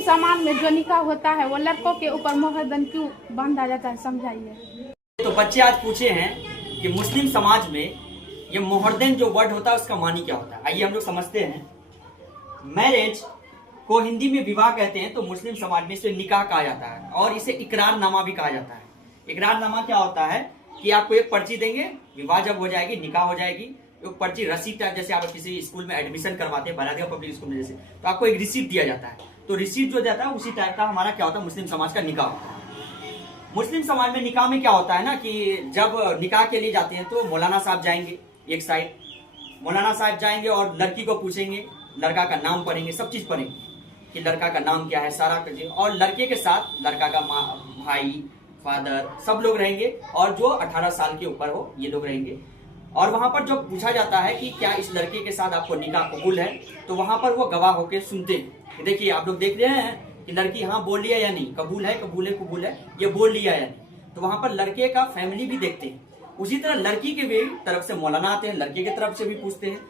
मुस्लिम समाज में जो निकाह होता है वो लड़कों के ऊपर मोहरदन क्यों बांधा जाता है, समझाइए। तो बच्चे आज पूछे हैं कि मुस्लिम समाज में ये मोहरदन जो वर्ड होता है उसका मानी क्या होता है। आइए हम लोग समझते हैं। मैरिज को हिंदी में विवाह कहते हैं, तो मुस्लिम समाज में इसे निकाह कहा जाता है और इसे इकरारनामा भी कहा जाता है। इकरारनामा क्या होता है कि आपको एक पर्ची देंगे, विवाह जब हो जाएगी, निकाह हो जाएगी, एक पर्ची रसीद टाइप, जैसे आप किसी स्कूल में एडमिशन करवाते हैं, बना पब्लिक स्कूल में जैसे, तो आपको एक रिसीप्ट दिया जाता है। तो रिसीप्ट जो जाता है उसी टाइप का हमारा क्या होता है, मुस्लिम समाज का निकाह होता है। मुस्लिम समाज में निकाह में क्या होता है ना कि जब निकाह के लिए जाते हैं तो मौलाना साहब जाएंगे, एक साइड मौलाना साहब जाएंगे और लड़की को पूछेंगे, लड़का का नाम पढ़ेंगे, सब चीज पढ़ेंगे कि लड़का का नाम क्या है, सारा कुछ, और लड़के के साथ लड़का का भाई, फादर, सब लोग रहेंगे, और जो 18 साल के ऊपर हो ये लोग रहेंगे। और वहां पर जो पूछा जाता है कि क्या इस लड़के के साथ आपको निकाह कबूल है, तो वहां पर वो गवाह होकर सुनते हैं। देखिए आप लोग देख रहे हैं कि लड़की हाँ बोल लिया या नहीं, कबूल है कबूल है कबूल है, ये बोल लिया या नहीं, तो वहां पर लड़के का फैमिली भी देखते हैं। उसी तरह लड़की के भी तरफ से मौलाना आते हैं, लड़के की तरफ से भी पूछते हैं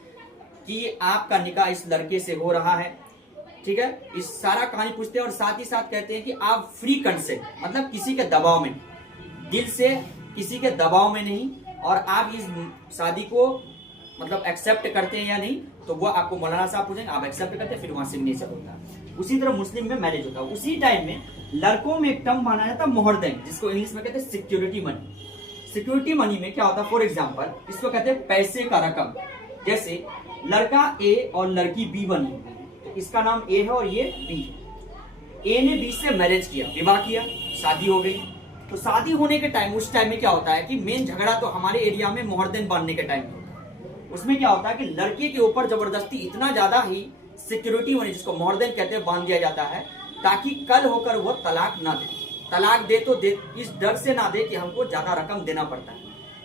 कि आपका निकाह इस लड़के से हो रहा है, ठीक है, इस सारा कहानी पूछते हैं। और साथ ही साथ कहते हैं कि आप फ्री कंसेंट, मतलब किसी के दबाव में, दिल से किसी के दबाव में नहीं, और आप इस शादी को मतलब एक्सेप्ट करते हैं या नहीं, तो वो आपको मौलाना साहब पूछेंगे, आप एक्सेप्ट करते हैं, फिर वहां सिग्नेचर होता है। उसी तरह मुस्लिम में मैरिज होता है। उसी टाइम में लड़कों में एक टर्म माना जाता है मोहरदन, जिसको इंग्लिश में कहते हैं सिक्योरिटी मनी। सिक्योरिटी मनी में क्या होता है, फॉर एग्जाम्पल इसको कहते हैं पैसे का रकम। जैसे लड़का ए और लड़की बी बनी, तो इसका नाम ए है और ये बी। ए ने बी से मैरिज किया, विवाह किया, शादी हो गई। तो शादी होने के टाइम, उस टाइम में क्या होता है कि मेन झगड़ा तो हमारे एरिया में मोहरदन बांधने के टाइम में होता है। उसमें क्या होता है कि लड़के के ऊपर जबरदस्ती इतना ज्यादा ही सिक्योरिटी मनी, जिसको मोहरदन कहते हैं, बांध दिया जाता है, ताकि कल होकर वो तलाक ना दे। तलाक दे तो दे इस डर से ना दे कि हमको ज्यादा रकम देना पड़ता है।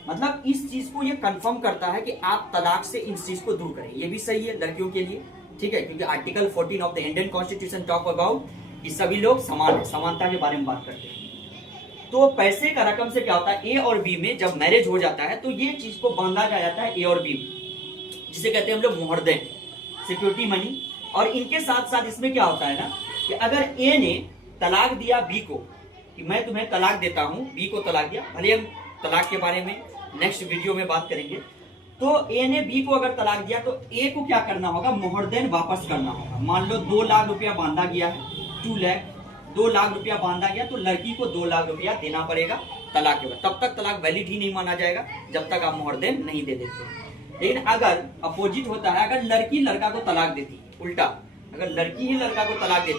मतलब इस चीज को ये कंफर्म करता है कि आप तलाक से इस चीज को दूर करें। ये भी सही है लड़कियों के लिए, ठीक है, क्योंकि article 14 of the Indian constitution talk about कि सभी लोग समान है, समानता के बारे में बात करते हैं। तो पैसे का रकम से क्या होता है, ए और बी में जब मैरिज हो जाता है तो ये चीज को बांधा जाता है ए और बी में, जिसे कहते हैं हम लोग मोहरदन, सिक्योरिटी मनी। और इनके साथ साथ इसमें क्या होता है ना कि अगर ए ने तलाक दिया बी को कि मैं तुम्हें तलाक देता हूं, बी को तलाक दिया, भले हम तलाक के बारे में नेक्स्ट वीडियो में बात करेंगे, तो ए ने बी को अगर तलाक दिया तो ए को क्या करना होगा, मोहरदन वापस करना होगा। मान लो 2 लाख रुपया बांधा गया है, 2 लाख, 2 लाख रुपया बांधा गया, तो लड़की को 2 लाख रुपया देना पड़ेगा तलाक के बाद। तब तक तलाक वैलिड ही नहीं माना जाएगा जब तक आप मोहरदन नहीं दे देते। लेकिन अगर अपोजिट होता है, अगर लड़की लड़का को तलाक देती, उल्टा, अगर लड़की ही लड़का को तलाक देती